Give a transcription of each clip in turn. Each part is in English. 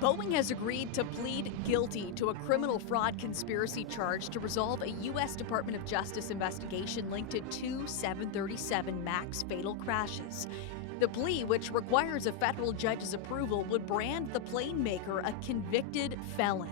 Boeing has agreed to plead guilty to a criminal fraud conspiracy charge to resolve a U.S. Department of Justice investigation linked to two 737 MAX fatal crashes. The plea, which requires a federal judge's approval, would brand the plane maker a convicted felon.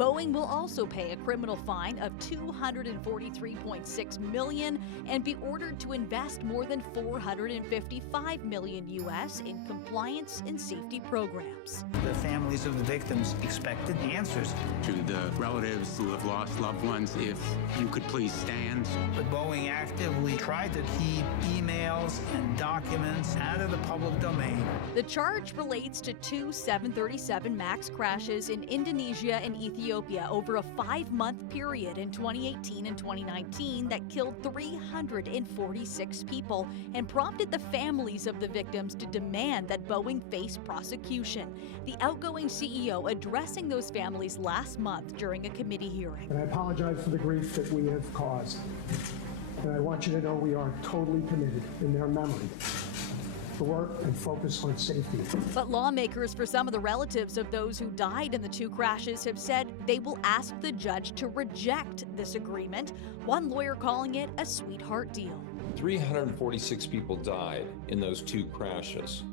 Boeing will also pay a criminal fine of $243.6 million and be ordered to invest more than $455 million U.S. in compliance and safety programs. The families of the victims expected answers. To the relatives who have lost loved ones, if you could please stand. But Boeing actively tried to keep emails and documents out of the public domain. The charge relates to two 737 MAX crashes in Indonesia and Ethiopia over a 5-month period in 2018 and 2019 that killed 346 people and prompted the families of the victims to demand that Boeing face prosecution. The outgoing CEO addressing those families last month during a committee hearing. And I apologize for the grief that we have caused. And I want you to know we are totally committed in their memory to work and focus on safety. But lawmakers for some of the relatives of those who died in the two crashes have said they will ask the judge to reject this agreement, one lawyer calling it a sweetheart deal. 346 people died in those two crashes.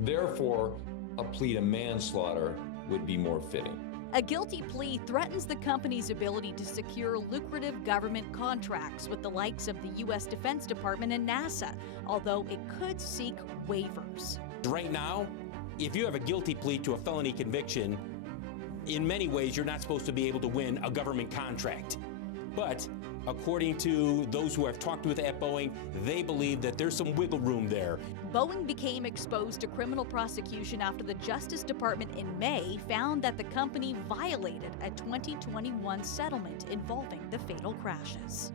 Therefore, a plea to manslaughter would be more fitting. A guilty plea threatens the company's ability to secure lucrative government contracts with the likes of the U.S. Defense Department and NASA, although it could seek waivers. Right now, if you have a guilty plea to a felony conviction, in many ways you're not supposed to be able to win a government contract. But according to those who I've talked with at Boeing, they believe that there's some wiggle room there. Boeing became exposed to criminal prosecution after the Justice Department in May found that the company violated a 2021 settlement involving the fatal crashes.